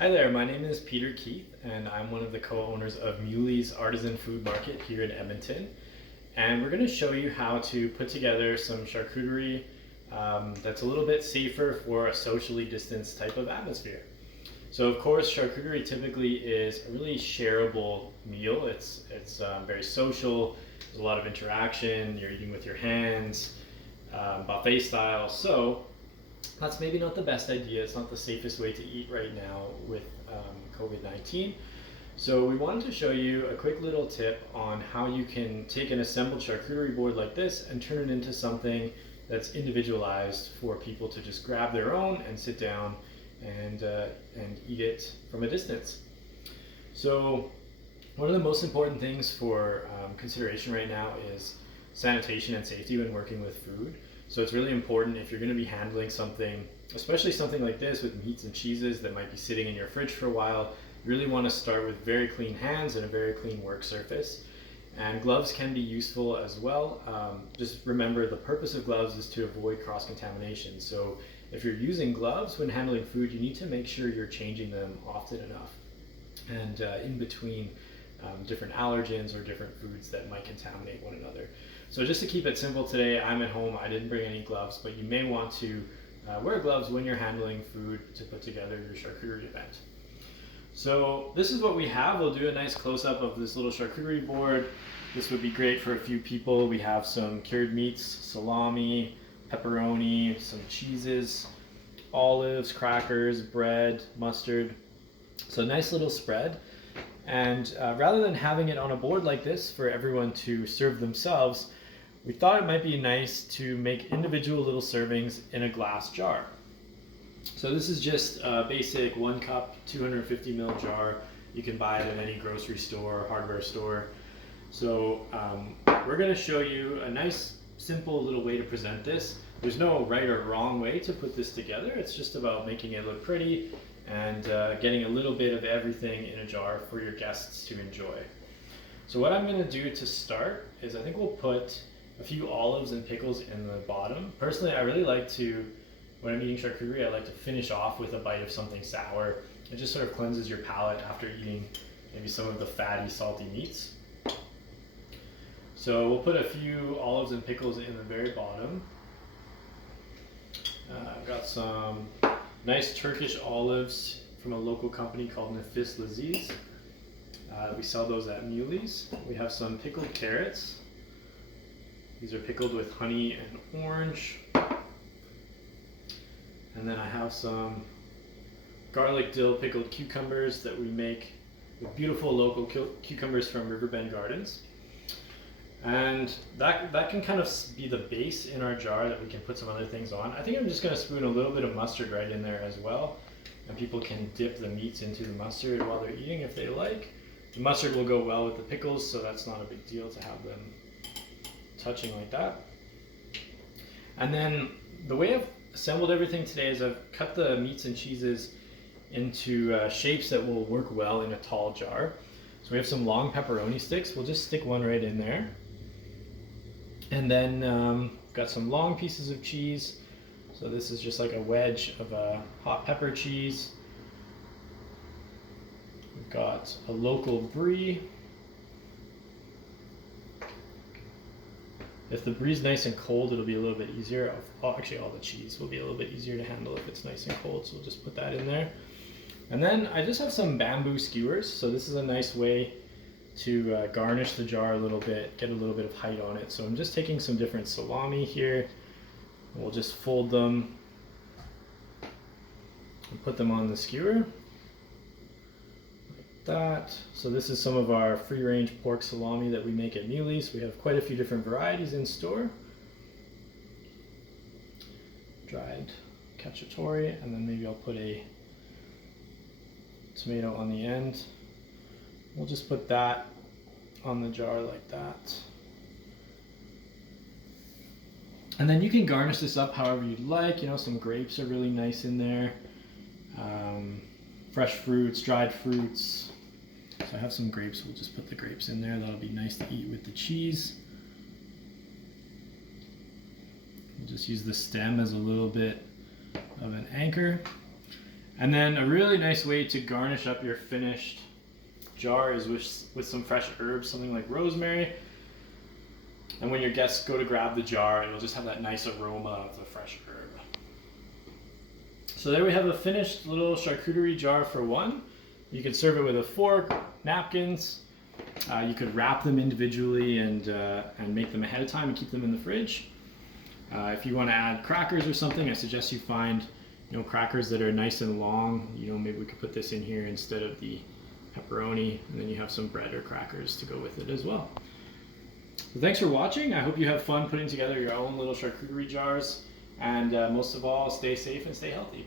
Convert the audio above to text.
Hi there, my name is Peter Keith, and I'm one of the co-owners of Meuwly's Artisan Food Market here in Edmonton. And we're going to show you how to put together some charcuterie that's a little bit safer for a socially distanced type of atmosphere. So of course, charcuterie typically is a really shareable meal. It's very social, there's a lot of interaction, you're eating with your hands, buffet style. So that's maybe not the best idea. It's not the safest way to eat right now with COVID-19. So we wanted to show you a quick little tip on how you can take an assembled charcuterie board like this and turn it into something that's individualized for people to just grab their own and sit down and eat it from a distance. So one of the most important things for consideration right now is sanitation and safety when working with food. So it's really important if you're going to be handling something, especially something like this with meats and cheeses that might be sitting in your fridge for a while, you really want to start with very clean hands and a very clean work surface. And gloves can be useful as well. Just remember, the purpose of gloves is to avoid cross-contamination. So if you're using gloves when handling food, you need to make sure you're changing them often enough and in between different allergens or different foods that might contaminate one another. So just to keep it simple today, I'm at home, I didn't bring any gloves, but you may want to wear gloves when you're handling food to put together your charcuterie event. So this is what we have. We'll do a nice close-up of this little charcuterie board. This would be great for a few people. We have some cured meats, salami, pepperoni, some cheeses, olives, crackers, bread, mustard. So nice little spread. And rather than having it on a board like this for everyone to serve themselves, we thought it might be nice to make individual little servings in a glass jar. So this is just a basic 1 cup, 250 ml jar. You can buy it at any grocery store or hardware store. So we're going to show you a nice, simple little way to present this. There's no right or wrong way to put this together. It's just about making it look pretty and getting a little bit of everything in a jar for your guests to enjoy. So what I'm going to do to start is I think we'll put a few olives and pickles in the bottom. Personally, I really like to, when I'm eating charcuterie, I like to finish off with a bite of something sour. It just sort of cleanses your palate after eating maybe some of the fatty, salty meats. So we'll put a few olives and pickles in the very bottom. I've got some nice Turkish olives from a local company called Nefis Laziz. We sell those at Meuwly's. We have some pickled carrots. These are pickled with honey and orange. And then I have some garlic dill pickled cucumbers that we make with beautiful local cucumbers from Riverbend Gardens. And that can kind of be the base in our jar that we can put some other things on. I think I'm just going to spoon a little bit of mustard right in there as well. And people can dip the meats into the mustard while they're eating if they like. The mustard will go well with the pickles, so that's not a big deal to have them touching like that. And then the way I've assembled everything today is I've cut the meats and cheeses into shapes that will work well in a tall jar. So we have some long pepperoni sticks. We'll just stick one right in there. And then got some long pieces of cheese. So this is just like a wedge of hot pepper cheese. We've got a local brie. If the brie's nice and cold, it'll be a little bit easier. Actually, all the cheese will be a little bit easier to handle if it's nice and cold, so we'll just put that in there. And then I just have some bamboo skewers, so this is a nice way to garnish the jar a little bit, get a little bit of height on it. So I'm just taking some different salami here, and we'll just fold them and put them on the skewer. That. So this is some of our free-range pork salami that we make at Meuwly's. We have quite a few different varieties in store. Dried cacciatore, and then maybe I'll put a tomato on the end. We'll just put that on the jar like that. And then you can garnish this up however you'd like. You know, some grapes are really nice in there. Fresh fruits, dried fruits. So I have some grapes, we'll just put the grapes in there. That'll be nice to eat with the cheese. We'll just use the stem as a little bit of an anchor. And then a really nice way to garnish up your finished jar is with some fresh herbs, something like rosemary. And when your guests go to grab the jar, it'll just have that nice aroma of the fresh herb. So there we have a finished little charcuterie jar for one. You can serve it with a fork, napkins. You could wrap them individually and make them ahead of time and keep them in the fridge. If you want to add crackers or something, I suggest you find crackers that are nice and long. Maybe we could put this in here instead of the pepperoni, and then you have some bread or crackers to go with it as well. So thanks for watching. I hope you have fun putting together your own little charcuterie jars, and most of all, stay safe and stay healthy.